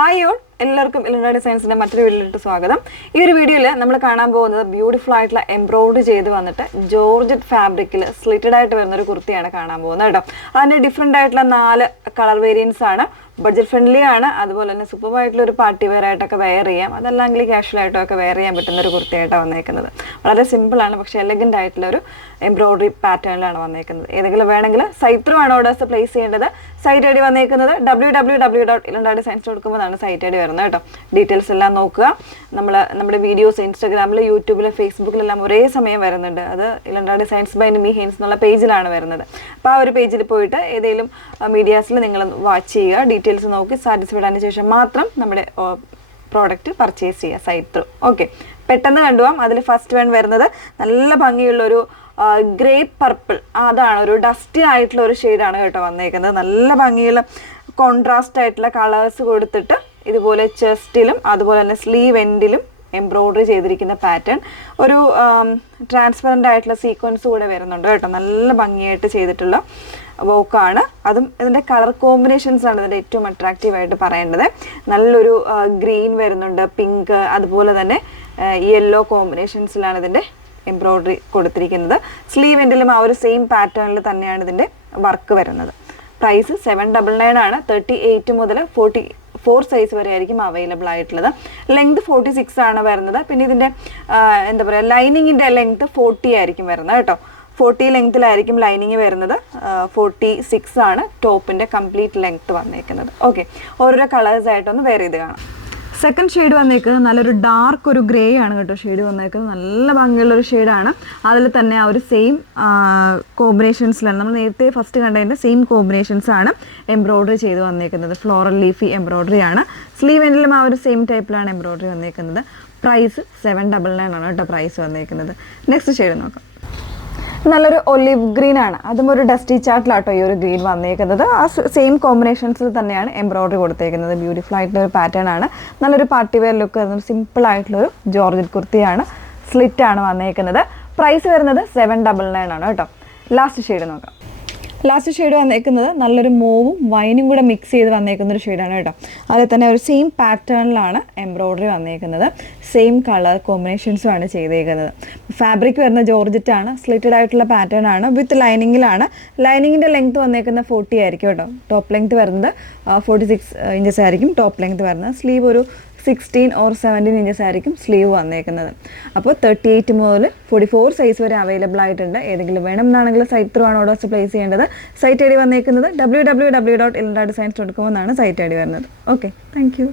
Hi all, എല്ലാവർക്കും ഇലൻഡ ഡിസൈൻസിന്റെ മറ്റൊരു വീഡിയോയിലേക്ക് സ്വാഗതം. ഈ ഒരു വീഡിയോയിൽ നമ്മൾ കാണാൻ പോകുന്നത് ബ്യൂട്ടിഫുൾ ആയിട്ടുള്ള എംബ്രോയിഡറി ചെയ്ത് വന്നിട്ട് ജോർജറ്റ് ഫാബ്രിക്കിൽ സ്ലിറ്റഡ് ആയിട്ട് വരുന്ന ഒരു കുർത്തിയാണ് കാണാൻ പോകുന്നത് കേട്ടോ. അതിന്റെ ഡിഫറെന്റ് ആയിട്ടുള്ള 4 കളർ വേരിയൻസ് ആണ്. ബഡ്ജറ്റ് ഫ്രണ്ട്ലി ആണ്, അതുപോലെ തന്നെ സൂപ്പർ ആയിട്ടുള്ള ഒരു പാർട്ടി വെയർ ആയിട്ടൊക്കെ വെയർ ചെയ്യാം, അതല്ലെങ്കിൽ കാഷ്വൽ ആയിട്ടൊക്കെ വെയർ ചെയ്യാൻ പറ്റുന്ന ഒരു കുർത്തിയായിട്ടാണ് വന്നേക്കുന്നത്. വളരെ സിമ്പിൾ ആണ്, പക്ഷേ എലഗന്റ് ആയിട്ടുള്ള ഒരു എംബ്രോയിഡറി പാറ്റേണിലാണ് വന്നേക്കുന്നത്. ഏതെങ്കിലും വേണമെങ്കിൽ സൈറ്റ് ത്രൂ ആണ് ഓർഡേഴ്സ് പ്ലേസ് ചെയ്യേണ്ടത്. സൈറ്റ് ഐ ഡി വന്നേക്കുന്നത് www.ilandadesigns.com എന്നാണ് സൈറ്റ് ഐ ഡി വരുന്നത് കേട്ടോ. ഡീറ്റെയിൽസ് എല്ലാം നോക്കുക. നമ്മുടെ വീഡിയോസ് ഇൻസ്റ്റാഗ്രാമിൽ, യൂട്യൂബിലും, ഫേസ്ബുക്കിലെല്ലാം ഒരേ സമയം വരുന്നുണ്ട്. അത് Elanda designs by Nimi Heinz എന്നുള്ള പേജിലാണ് വരുന്നത്. അപ്പോൾ ആ ഒരു പേജിൽ പോയിട്ട് ഏതെങ്കിലും മീഡിയാസിൽ നിങ്ങൾ വാച്ച് ചെയ്യുക, ഡീറ്റെയിൽസ് നോക്കി സാറ്റിസ്ഫൈഡ് ആയതിനു ശേഷം മാത്രം നമ്മുടെ പ്രോഡക്റ്റ് പർച്ചേസ് ചെയ്യുക സൈറ്റ് ത്രൂ. ഓക്കെ, പെട്ടെന്ന് കണ്ടുപോകാം. അതിൽ ഫസ്റ്റ് വൺ വരുന്നത് നല്ല ഭംഗിയുള്ളൊരു ഗ്രേപ്പ് പർപ്പിൾ, അതാണ് ഒരു ഡസ്റ്റി ആയിട്ടുള്ള ഒരു ഷെയ്ഡാണ് കേട്ടോ വന്നേക്കുന്നത്. നല്ല ഭംഗിയുള്ള കോൺട്രാസ്റ്റ് ആയിട്ടുള്ള കളേഴ്സ് കൊടുത്തിട്ട് ഇതുപോലെ ചെസ്റ്റിലും അതുപോലെ തന്നെ സ്ലീവ് എൻഡിലും എംബ്രോയിഡറി ചെയ്തിരിക്കുന്ന പാറ്റേൺ, ഒരു ട്രാൻസ്പെറൻ്റ് ആയിട്ടുള്ള സീക്വൻസ് കൂടെ വരുന്നുണ്ട് കേട്ടോ. നല്ല ഭംഗിയായിട്ട് ചെയ്തിട്ടുള്ള വർക്കാണ്. അതും ഇതിൻ്റെ കളർ കോമ്പിനേഷൻസ് ആണ് ഇതിൻ്റെ ഏറ്റവും അട്രാക്റ്റീവ് ആയിട്ട് പറയേണ്ടത്. നല്ലൊരു ഗ്രീൻ വരുന്നുണ്ട്, പിങ്ക്, അതുപോലെ തന്നെ യെല്ലോ കോമ്പിനേഷൻസിലാണ് ഇതിൻ്റെ എംബ്രോയിഡറി കൊടുത്തിരിക്കുന്നത്. സ്ലീവ് എൻഡിലും ആ ഒരു സെയിം പാറ്റേണിൽ തന്നെയാണ് ഇതിൻ്റെ വർക്ക് വരുന്നത്. പ്രൈസ് 799 ആണ്. 38 മുതൽ 44 സൈസ് വരെ ആയിരിക്കും അവൈലബിൾ ആയിട്ടുള്ളത്. ലെങ്ത് 46 ആണ് വരുന്നത്. പിന്നെ ഇതിൻ്റെ എന്താ പറയുക, ലൈനിങ്ങിൻ്റെ ലെങ്ത് 40 ആയിരിക്കും വരുന്നത് കേട്ടോ. 40 ലെങ്ത്തിലായിരിക്കും ലൈനിങ് വരുന്നത്. 46 ആണ് ടോപ്പിൻ്റെ കംപ്ലീറ്റ് ലെങ്ത് വന്നേക്കുന്നത്. ഓക്കെ, ഓരോരോ കളേഴ്സ് ആയിട്ടൊന്ന് വേറെ ചെയ്ത് കാണാം. സെക്കൻഡ് ഷെയ്ഡ് വന്നേക്കുന്നത് നല്ലൊരു ഡാർക്ക് ഒരു ഗ്രേ ആണ് കേട്ടോ. ഷെയ്ഡ് വന്നേക്കുന്നത് നല്ല ഭംഗിയുള്ളൊരു ഷെയ്ഡാണ്. അതിൽ തന്നെ ആ ഒരു സെയിം കോമ്പിനേഷൻസിലാണ് നമ്മൾ നേരത്തെ ഫസ്റ്റ് കണ്ടതിൻ്റെ സെയിം കോമ്പിനേഷൻസ് ആണ് എംബ്രോയിഡറി ചെയ്ത് വന്നേക്കുന്നത്. ഫ്ലോറൽ ലീഫി എംബ്രോയിഡറി ആണ്. സ്ലീവ് എൻഡിലും ആ ഒരു സെയിം ടൈപ്പിലാണ് എംബ്രോയിഡറി വന്നേക്കുന്നത്. പ്രൈസ് 799 ആണ് കേട്ടോ പ്രൈസ് വന്നേക്കുന്നത്. നെക്സ്റ്റ് ഷെയ്ഡ് നോക്കാം. നല്ലൊരു ഒലിവ് ഗ്രീൻ ആണ്. അതും ഒരു ഡസ്റ്റി ചാർട്ടിലാട്ടോ ഈ ഒരു ഗ്രീൻ വന്നേക്കുന്നത്. ആ സെയിം കോമ്പിനേഷൻസിൽ തന്നെയാണ് എംബ്രോയിഡറി കൊടുത്തേക്കുന്നത്. ബ്യൂട്ടിഫുൾ ആയിട്ടുള്ള ഒരു പാറ്റേൺ ആണ്. നല്ലൊരു പാർട്ടി വെയർ ലുക്ക്, സിമ്പിൾ ആയിട്ടുള്ളൊരു ജോർജറ്റ് കുർത്തിയാണ്. സ്ലിറ്റ് ആണ് വന്നേക്കുന്നത്. പ്രൈസ് വരുന്നത് 799 ആണ് കേട്ടോ. ലാസ്റ്റ് ഷെയ്ഡ് നോക്കാം. ലാസ്റ്റ് ഷെയ്ഡ് വന്നേക്കുന്നത് നല്ലൊരു മോവും വൈനും കൂടെ മിക്സ് ചെയ്ത് വന്നേക്കുന്നൊരു ഷെയ്ഡാണ് കേട്ടോ. അതിൽ തന്നെ ഒരു സെയിം പാറ്റേണിലാണ് എംബ്രോയിഡറി വന്നേക്കുന്നത്. സെയിം കളർ കോമ്പിനേഷൻസുമാണ് ചെയ്തേക്കുന്നത്. ഫാബ്രിക് വരുന്ന ജോർജറ്റ് ആണ്. സ്ലിറ്റഡ് ആയിട്ടുള്ള പാറ്റേൺ ആണ്. വിത്ത് ലൈനിങ്ങിലാണ്. ലൈനിങ്ങിൻ്റെ ലെങ്ത് വന്നേക്കുന്നത് 40 ആയിരിക്കും കേട്ടോ. ടോപ്പ് ലെങ്ത് വരുന്നത് 46 ഇഞ്ചസ് ആയിരിക്കും ടോപ്പ് ലെങ്ത് വരുന്നത്. സ്ലീവ് ഒരു 16 or 17 ഇഞ്ചസ് ആയിരിക്കും സ്ലീവ് വന്നേക്കുന്നത്. അപ്പോൾ 38 മുതൽ 44 സൈസ് വരെ അവൈലബിൾ ആയിട്ടുണ്ട്. ഏതെങ്കിലും വേണം എന്നാണെങ്കിൽ സൈറ്റ് ത്രൂ ആണ് ഓർഡേഴ്സ് പ്ലേസ് ചെയ്യേണ്ടത്. സൈറ്റ് ഐ ഡി വന്നേക്കുന്നത് www.ilandadesigns.com എന്നാണ് സൈറ്റ് ഐ ഡി വരുന്നത്. Okay, thank you.